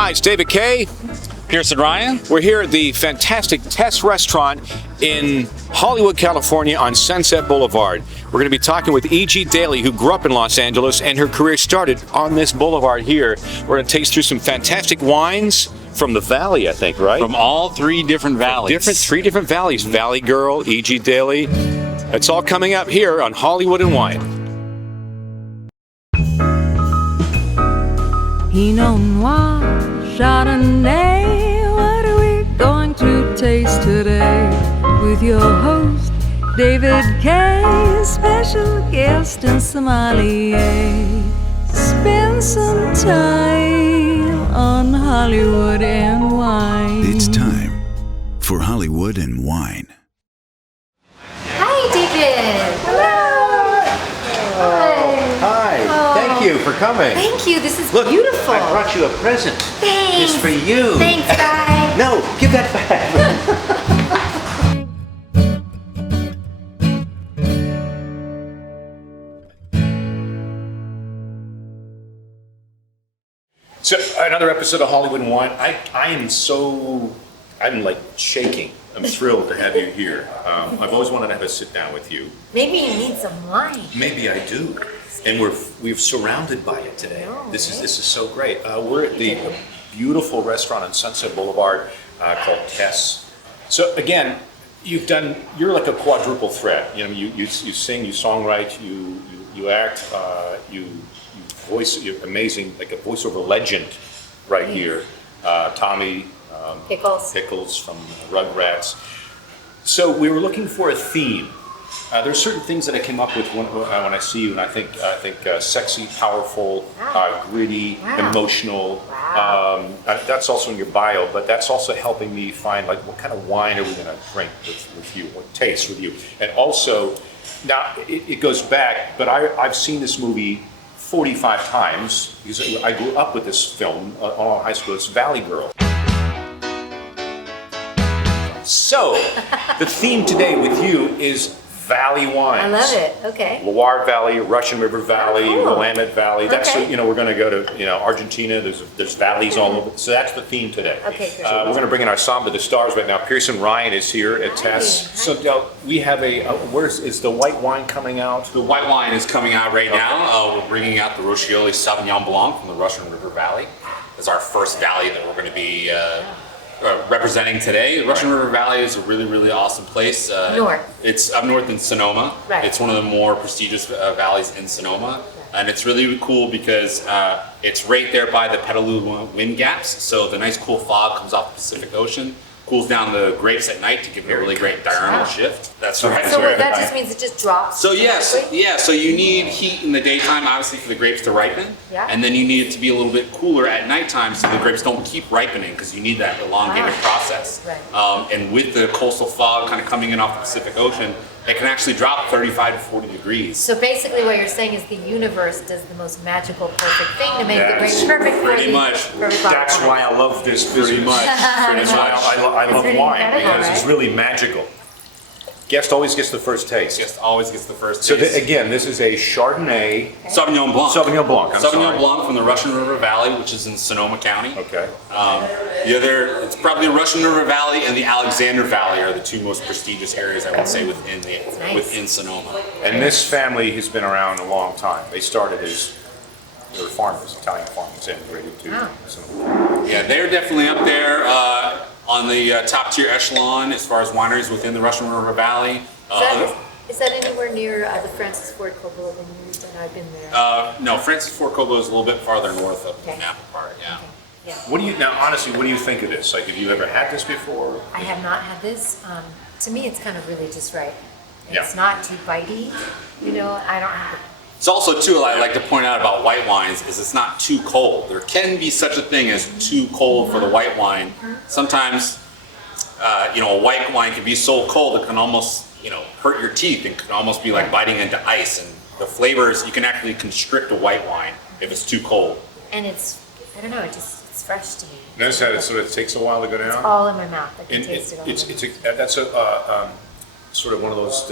Hi, it's David Kaye. Pierson Ryan. We're here at the fantastic Tesse Restaurant in Hollywood, California on Sunset Boulevard. We're going to be talking with E.G. Daly, who grew up in Los Angeles and her career started on this boulevard here. We're going to taste through some fantastic wines from the valley, I think, right? From all three different valleys. Three different valleys. Valley Girl, E.G. Daly. It's all coming up here on Hollywood and Wine. Pinot Noir, Chardonnay, what are we going to taste today? With your host, David Kaye, special guest and sommelier. Spend some time on Hollywood and Wine. It's time for Hollywood and Wine. Hi, David. Hi. Thank you for coming. Thank you. This is Look, beautiful. I brought you a present. Thanks. It's for you. Thanks, guy. No, give that back. So another episode of Hollywood and Wine. I'm like shaking. I'm thrilled to have you here. I've always wanted to have a sit down with you. Maybe you need some wine. Maybe I do. And we're surrounded by it today. No, This is so great. We're at the beautiful restaurant on Sunset Boulevard called Tesse. So again, you're like a quadruple threat. You know, you sing, you songwrite, you act, you voice. You're amazing, like a voiceover legend, right here. Tommy Pickles from Rugrats. So we were looking for a theme. There's certain things that I came up with when I see you, and I think sexy, powerful, gritty, emotional. Wow. That's also in your bio, but that's also helping me find like what kind of wine are we going to drink with you, what taste with you, and also now it goes back, but I've seen this movie 45 times because I grew up with this film all in high school. It's Valley Girl. So the theme today with you is Valley wines. I love it. Okay. Loire Valley, Russian River Valley, Oh, cool. Willamette Valley. That's Okay. we're going to go to Argentina. There's valleys all over. So that's the theme today. Okay, great. We're going to bring in our Somm to the Stars right now. Pierson Ryan is here at Tesse. Hi. So we have is the white wine coming out? The white wine is coming out right now. We're bringing out the Roscioli Sauvignon Blanc from the Russian River Valley. It's our first valley that we're going to be representing today. The Russian River Valley is a really, really awesome place. North. It's up north in Sonoma. Right. It's one of the more prestigious valleys in Sonoma. And it's really cool because it's right there by the Petaluma wind gaps. So the nice cool fog comes off the Pacific Ocean, cools down the grapes at night to give it a really great diurnal shift. That's right. So that just means it just drops. So yes, dramatically? yeah. So you need heat in the daytime, obviously, for the grapes to ripen, Yeah. and then you need it to be a little bit cooler at nighttime, so the grapes don't keep ripening because you need that elongated process. Right. And with the coastal fog kind of coming in off the Pacific Ocean, it can actually drop 35 to 40 degrees. So basically what you're saying is the universe does the most magical, perfect thing to make the That's grapes perfect for pretty the much. perfect That's bottle. why I love this business. Pretty much. That's why I love really wine, incredible, because it's right? really magical. Guest always gets the first taste. Just always gets the first So taste. again, this is a Chardonnay. Sauvignon Blanc. Sauvignon Blanc, I'm Sauvignon sorry. Blanc from the Russian River Valley, which is in Sonoma County. Okay. The other, it's probably the Russian River Valley and the Alexander Valley are the two most prestigious areas I would say within Sonoma. And this family has been around a long time. They started as they were farmers, Italian farmers, immigrated to Wow. Sonoma. Yeah, they're definitely up there on the top tier echelon as far as wineries within the Russian River Valley. Is that anywhere near the Francis Ford Coppola vineyards? And I've been there. No, Francis Ford Coppola is a little bit farther north of the Okay. Napa part. Yeah. Yeah. What do you now? Honestly, what do you think of this? Like, have you ever had this before? I have not had this. To me, it's kind of really just right. Yeah. It's not too bitey. I don't have It's also too, I like to point out about white wines is it's not too cold. There can be such a thing as too cold for the white wine. Sometimes, a white wine can be so cold it can almost, hurt your teeth and can almost be like biting into ice. And the flavors, you can actually constrict a white wine if it's too cold. And it's fresh to me. Notice how it sort of takes a while to go down. It's all in my mouth. I can And taste it all. that's sort of one of those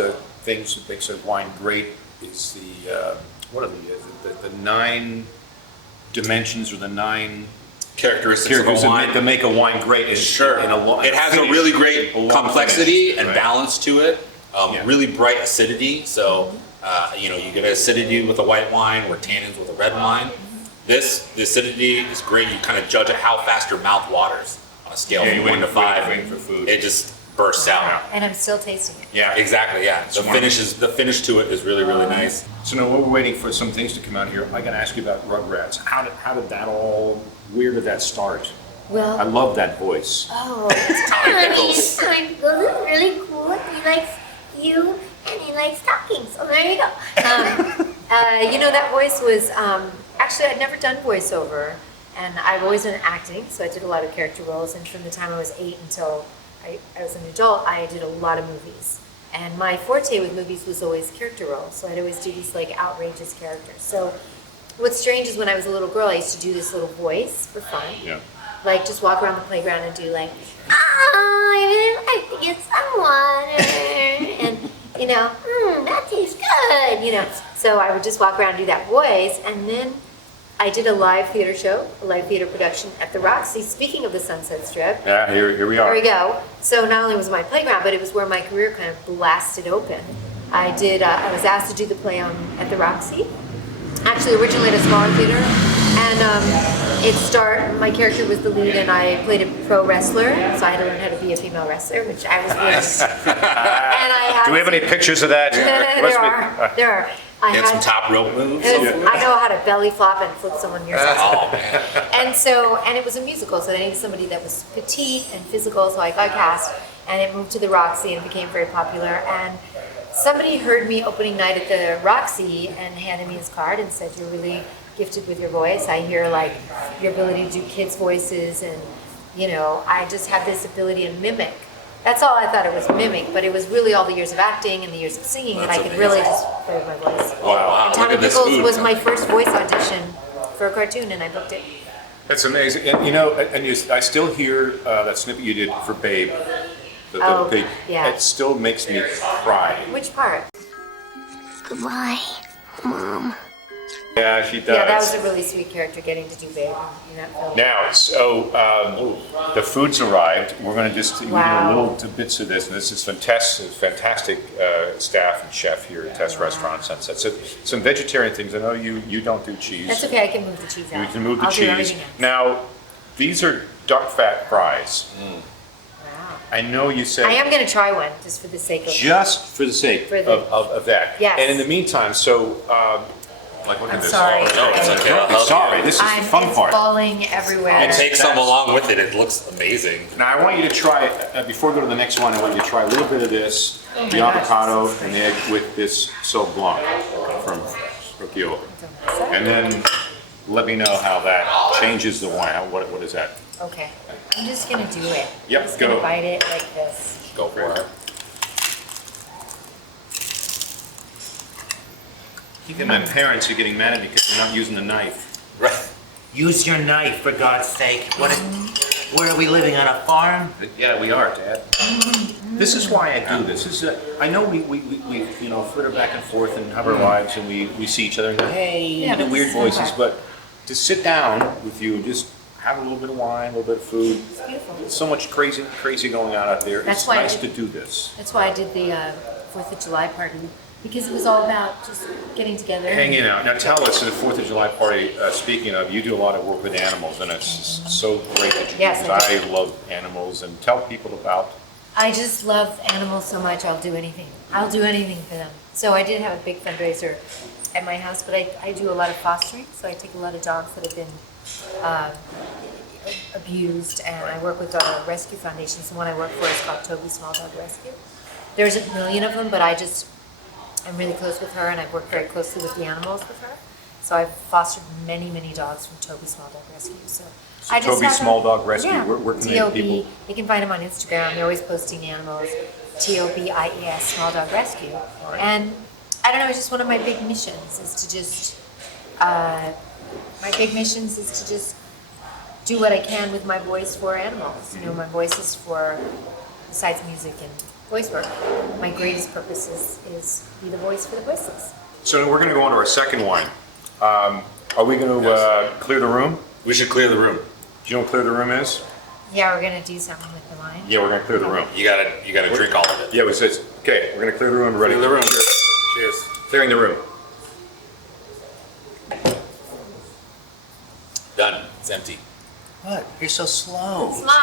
things that makes a wine great is the what are the 9 dimensions or the 9 characteristics of a wine. that make a wine great. Is Sure. It has a really great complexity and balance to it. Really bright acidity. So, you get acidity with a white wine or tannins with a red wine. The acidity is great. You kind of judge it how fast your mouth waters on a scale from 1 to 5. Waiting for food. It just bursts out. And I'm still tasting it. Yeah, exactly. Yeah, the finish to it is really, really nice. So now we're waiting for some things to come out here. I got to ask you about Rugrats. How did that all? Where did that start? Well, I love that voice. oh, Tommy Pickles. Tommy Pickles is really cool. He likes you and he likes stockings. So there you go. that voice was actually I'd never done voiceover, and I've always done acting, so I did a lot of character roles. And from the time I was 8 until I was an adult, I did a lot of movies. And my forte with movies was always character roles, so I'd always do these like outrageous characters. So what's strange is when I was a little girl, I used to do this little voice for fun. Yeah. Like just walk around the playground and do like, I really like to get some water. and That tastes good. So I would just walk around and do that voice, and then I did a live theater show, a live theater production at the Roxy. Speaking of the Sunset Strip, Yeah, here we are. there we go. So not only was it my playground, but it was where my career kind of blasted open. I was asked to do the play at the Roxy, actually originally at a smaller theater, and my character was the lead, and I played a pro wrestler, so I had to learn how to be a female wrestler, which I was really. And I had Do we have any pictures of that? there are. I And some top rope moves. I know how to belly flop and flip someone near side. Oh man. And it was a musical, so they needed somebody that was petite and physical, so I got cast, and it moved to the Roxy and became very popular. And somebody heard me opening night at the Roxy and handed me his card and said, "You're really gifted with your voice. I hear like your ability to do kids' voices, and I just have this ability to mimic." That's all I thought it was, mimic, but it was really all the years of acting and the years of singing that I could really just play with my voice. Wow. And Look Tommy at this Pickles food. was my first voice audition for a cartoon, and I booked it. That's amazing. And I still hear that snippet you did for Babe. Oh, Babe. yeah. It still makes me cry. Which part? Goodbye, Mom. Yeah, she does. Yeah, that was a really sweet character getting to do Babe in that film. Now, so the food's arrived. We're going to just eat a Wow. little bits of this, and this is fantastic staff and chef here at Tesse Restaurant Sunset. So some vegetarian things. I know you don't do cheese. That's okay, I can move the cheese out. You can move the I'll do cheese. everything else. Now, these are duck fat fries. Wow. I know you said I am going to try one, just for the sake of just for the sake For the- of that. Yes. And in the meantime, so look I'm at this. sorry. No, it's okay. I'll help Sorry, you. this is the fun it's part. falling everywhere. And take some along with it. It looks amazing. Now I want you to try, before we go to the next one, I want you to try a little bit of this, my the gosh. avocado and egg with this Sauv Blanc from Rocchio. And then let me know how that changes the wine. What is that? Okay, I'm just going to do it. Yep, I'm just going go. to bite it like this. Go for it. And my parents are getting mad at me because I'm not using the knife. Right. Use your knife, for God's sake. Where are we living, on a farm? Yeah, we are, Dad. This is why I do this. I know we flitter back and forth and have our lives, and we see each other and go, hey, Yeah, and but weird this is so voices. hard. But to sit down with you and just have a little bit of wine, a little bit of food. It's beautiful. So much crazy going on out there. That's It's why nice I- to do this. That's why I did the 4th of July party, because it was all about just getting together. Hanging out. Now tell us, at the 4th of July party, speaking of, you do a lot of work with animals, and it's so great that you Yes, do. I I love animals, and tell people about. I just love animals so much, I'll do anything. I'll do anything for them. So I did have a big fundraiser at my house, but I do a lot of fostering, so I take a lot of dogs that have been abused, and I work with Dog Rescue Foundations. The one I work for is called Toby Small Dog Rescue. There's a million of them, but I'm really close with her, and I've worked very closely with the animals with her. So I've fostered many, many dogs from Toby Small Dog Rescue. So I just Toby have Small a- Dog Rescue, Yeah, where can TOB. people? You can find them on Instagram. They're always posting animals. TOBIES, Small Dog Rescue. Right. And I don't know, it's just one of my big missions is to just, do what I can with my voice for animals. You know, my voice is for, besides music and voice work, my greatest purpose is be the voice for the voiceless. So we're going to go on to our second wine. Are we going to clear the room? We should clear the room. you know what clear the room is? Yeah, we're gonna do something with the wine. Yeah, we're gonna clear the room. You gotta drink all of it. Yeah, it says, okay, we're gonna clear the room, ready? Clear the room. Cheers. Cheers. Clearing the room. Done. It's empty. What? You're so slow. Small.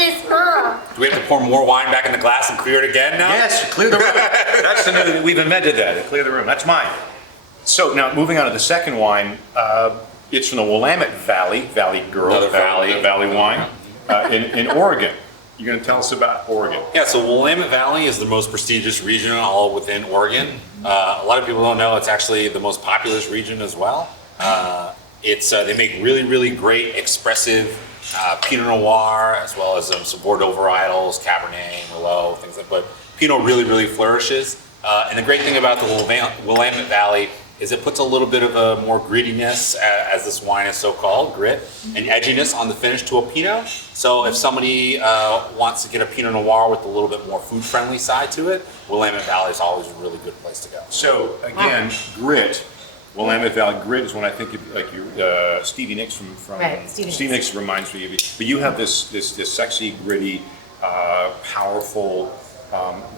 It's small. Do we have to pour more wine back in the glass and clear it again now? Yes, clear the room. That's the new, we've invented that, clear the room. That's mine. So now, moving on to the second wine, it's from the Willamette Valley, Valley Girl. Another valley. The Valley wine, in Oregon. You're gonna tell us about Oregon. Yeah, so Willamette Valley is the most prestigious region all within Oregon. A lot of people don't know it's actually the most populous region as well. They make really, really great, expressive Pinot Noir, as well as some Bordeaux varietals, Cabernet, Merlot, things like that. But Pinot really, really flourishes. And the great thing about the Willamette Valley is it puts a little bit of a more grittiness, as this wine is so called, grit, and edginess on the finish to a Pinot. So if somebody wants to get a Pinot Noir with a little bit more food-friendly side to it, Willamette Valley is always a really good place to go. So again, grit. Willamette Valley grit is when I think of, like your Stevie Nicks from Right, Stevie Nicks reminds me of you. But you have this sexy, gritty, powerful,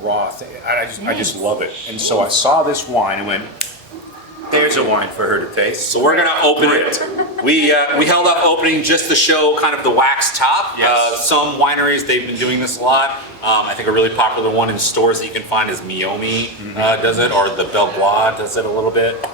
raw thing. I just love it. And so I saw this wine and went, there's a wine for her to taste. So we're gonna open it. We held up opening just to show kind of the wax top. Yes. Some wineries, they've been doing this a lot. I think a really popular one in stores that you can find is Meiomi does it, or the Belbois does it a little bit.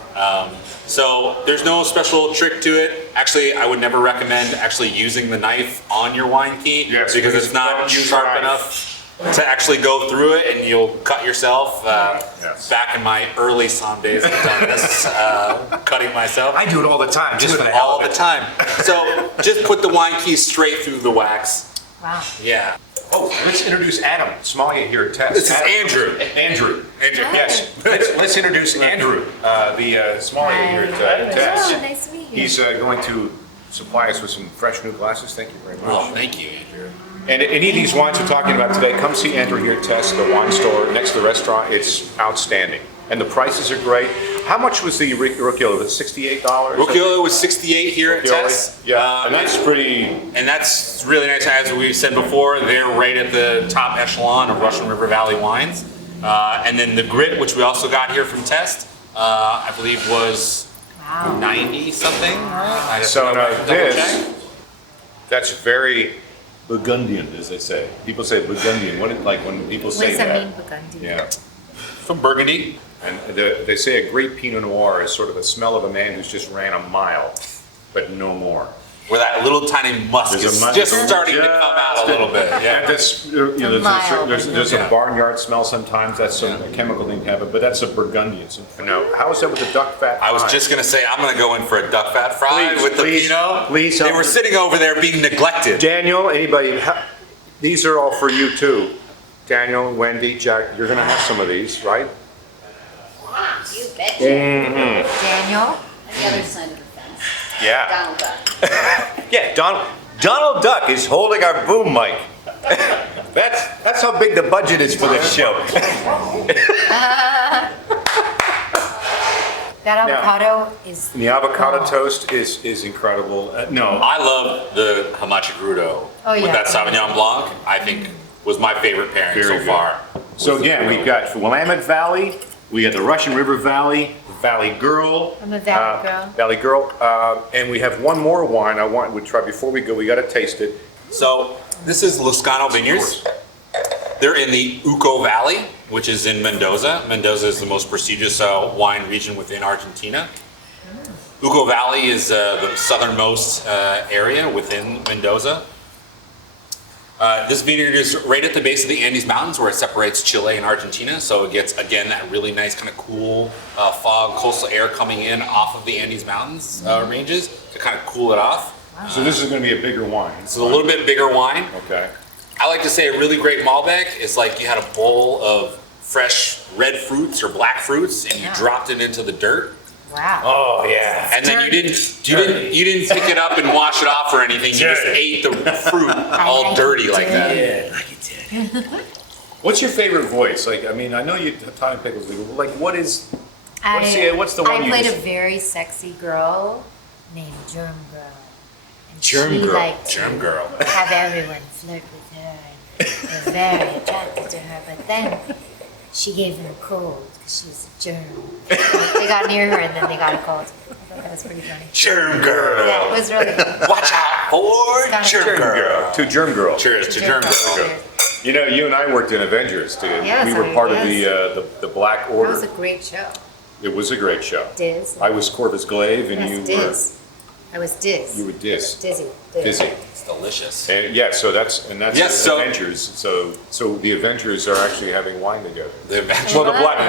So there's no special trick to it. Actually, I would never recommend actually using the knife on your wine key Yes, because please it's not don't use a sharp knife. enough to actually go through it, and you'll cut yourself. Yes. Back in my early som days, I've done this, cutting myself. I do it all the time, just for the hell all of the it. time. So just put the wine key straight through the wax. Wow. Yeah. Oh, let's introduce Adam, Sommelier here at Tesse. This is Adam. Andrew. Andrew. Andrew. Yes. Let's introduce Andrew, the Sommelier here at Tesse. Oh, nice to meet you. He's going to supply us with some fresh new glasses. Thank you very much. Well, thank you, Andrew. And any of these wines we're talking about today, come see Andrew here at Tesse, the wine store next to the restaurant. It's outstanding. And the prices are great. How much was the Rocchiolo? Was it $68? Rocchiolo was 68 here at Tesse. Yeah, and that's pretty... And that's really nice. As we've said before, they're right at the top echelon of Russian River Valley wines. And then the grit, which we also got here from Teste, I believe was 90 something. Right? So now this, that's very Burgundian, as they say. People say Burgundian. What like when people What say does that mean, Burgundy? Yeah. From Burgundy. And they say a great Pinot Noir is sort of the smell of a man who's just ran a mile, but no more. Where that little tiny musk There's a is musk- just starting to come out a little bit. And Yeah. that's, there's mild. a barnyard smell sometimes. That's a chemical thing to have it, but that's a Burgundian. So, now, how is that with the duck fat? I was fry? just gonna say I'm gonna go in for a duck fat fry Please, with the please, Pinot. please They help were me. sitting over there being neglected. Daniel, anybody? These are all for you too. Daniel, Wendy, Jack. You're gonna have some of these, right? You betcha. Daniel? On the other side of the fence. Yeah. Donald Duck. Yeah, Donald Duck is holding our boom mic. That's how big the budget is for this show. That avocado is. And the avocado toast is incredible. No, I love the Hamachi Grudo Oh, yeah. with that Sauvignon Blanc. I think was my favorite pairing Very so good. far. so Was the again, Grudo. we've got Willamette Valley, we got the Russian River Valley, Valley Girl. I'm a Valley girl. Valley Girl, and we have one more wine I want to try before we go. We got to taste it. So this is Luscano Vineyards. They're in the Uco Valley, which is in Mendoza. Mendoza is the most prestigious wine region within Argentina. Uco Valley is the southernmost area within Mendoza. This vineyard is right at the base of the Andes Mountains where it separates Chile and Argentina. So it gets, again, that really nice kind of cool fog, coastal air coming in off of the Andes Mountains ranges to kind of cool it off. So this is going to be a bigger wine. It's a little bit bigger wine. Okay. I like to say a really great Malbec is like you had a bowl of fresh red fruits or black fruits and you dropped it into the dirt. Wow. Oh yeah. And then you didn't pick it up and wash it off or anything. You just ate the fruit all dirty like that. Yeah, like you did. What's your favorite voice? Like, I mean, I know you Tommy Pickles. Like, what's the one I you played just- a very sexy girl named Germ Girl. And Germ she girl. liked Germ to girl. have everyone flirt with her and were very attracted to her. But then she gave them a cold because she was a germ. They got near her and then they got a cold. I thought that was pretty funny. Germ girl. Yeah, it was really good. Watch out for It's kinda germ germ girl. To Germ Girl. Cheers to germ girl. Cheers. You know, you and I worked in Avengers, too. Yes, We were part of yes. the Black That Order. was a great show. It was a great show. Diz. I was Corvus Glaive, and Yes, you Diz. I was Diz. were Diz. Dizzy. Dizzy. It's delicious. And yeah, so that's Yes, so- Avengers. So the Avengers are actually having wine together. The Well,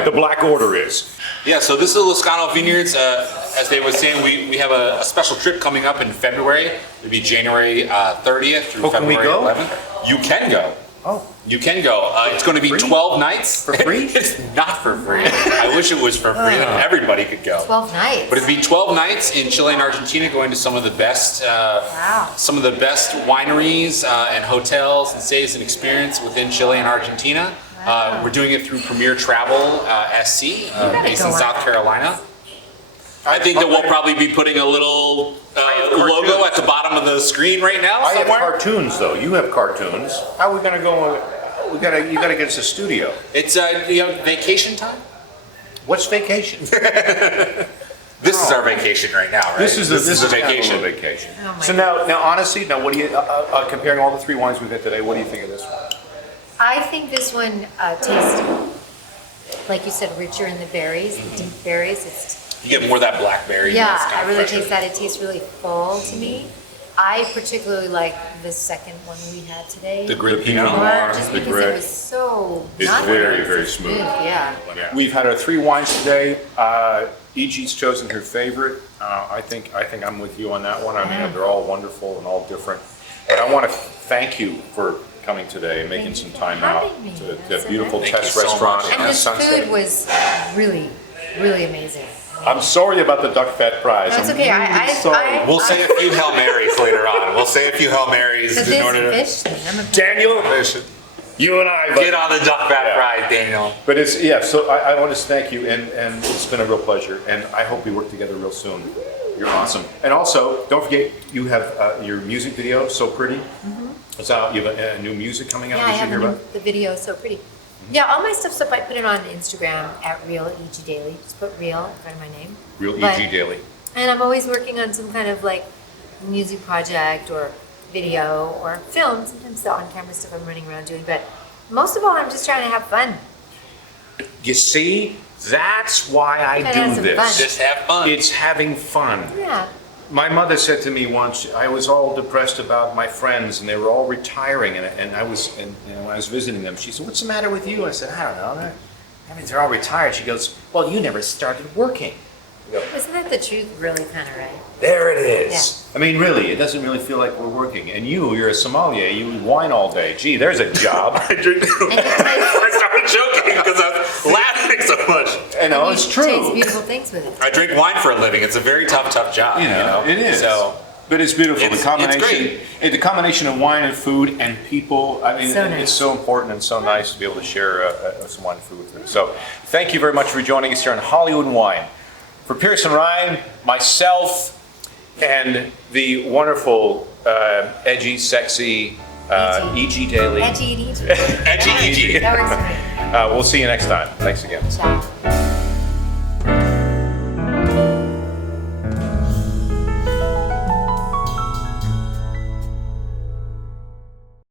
the Black Order is. Yeah, so this is Lascano Vineyards. As Dave was saying, we have a special trip coming up in February. It'll be January 30th through Oh, can we February go? 11th. You can go. Oh, You can go. It's going to be Free? 12 nights. For free? It's not for free. I wish it was for free. Then everybody could go. 12 nights. But it'd be 12 nights in Chile and Argentina, going to some of the best, some of the best wineries and hotels and stays and experience within Chile and Argentina. Wow. We're doing it through Premier Travel SC, based go in on South that. Carolina. I think that we'll probably be putting a little logo at the bottom of the screen right now I have somewhere. cartoons though. You have cartoons. How are we gonna go? You gotta get us a studio. It's vacation time. What's vacation? This is our vacation right now, right? This is a vacation. vacation. Oh my So now, honestly, what do you comparing all the three wines we've had today? What do you think of this one? I think this one tastes, like you said, richer in the berries, the deep berries. It's You get more of that blackberry. yeah, that's kind I of really fresher. taste that. It tastes really full to me. I particularly like the second one we had today. The grit The Pinot Pinot Noir. Noir. Just the because grit. it was so It's not very, nice, very it's smooth. Yeah. We've had our three wines today. E.G.'s chosen her favorite. I think I'm with you on that one. I mean, they're all wonderful and all different. But I want to thank you for coming today and making Thank some you for time out having me. to That's the so beautiful nice. Thank Tesse you so Restaurant much. in And this Sunset. food was really, really amazing. I'm sorry about the duck fat fries. That's I'm okay. really sorry. We'll say a few Hail Marys later on. We'll say a few Hail Marys So in this order to fish thing, I'm a Daniel, you and I. get on the duck fat Yeah. fries, Daniel. But it's, yeah, so I want to thank you, and it's been a real pleasure, and I hope we work together real soon. You're awesome. And also, don't forget, you have your music video, So Pretty. It's out, you have a new music coming out, Yeah, I did you have hear the, about? the video is so pretty. Yeah, all my stuff's up. I put it on Instagram at Real EG Daily. Just put Real in front of my name. Real But- EG Daily. And I'm always working on some kind of like music project or video or film. Sometimes the on-camera stuff I'm running around doing. But most of all, I'm just trying to have fun. You see, that's why I Gotta have do some this. fun. Just have fun. It's having fun. Yeah. My mother said to me once, I was all depressed about my friends, and they were all retiring, and I was, and you know, when I was visiting them, she said, "What's the matter with you?" I said, "I don't know. I mean, they're all retired." She goes, "Well, you never started working." I go, Isn't that the truth, really, kind of, right? there it is. I mean, really, it doesn't really feel like we're working. And you're a sommelier. You wine all day. Gee, there's a job. I drink. I started joking because I was laughing so much. I know, it's You true. taste beautiful things with it. I drink wine for a living. It's a very tough job. You know, it is. So But it's beautiful. It's- the combination, it's great. The combination of wine and food and people. I mean, So it's nice. so important and so nice to be able to share some wine and food with them. So, thank you very much for joining us here on Hollywood and Wine. For Pierson Ryan, myself, and the wonderful, edgy, sexy E.G. Daily. Edgy, edgy. edgy. That works for me. We'll see you next time. Thanks again. Ciao.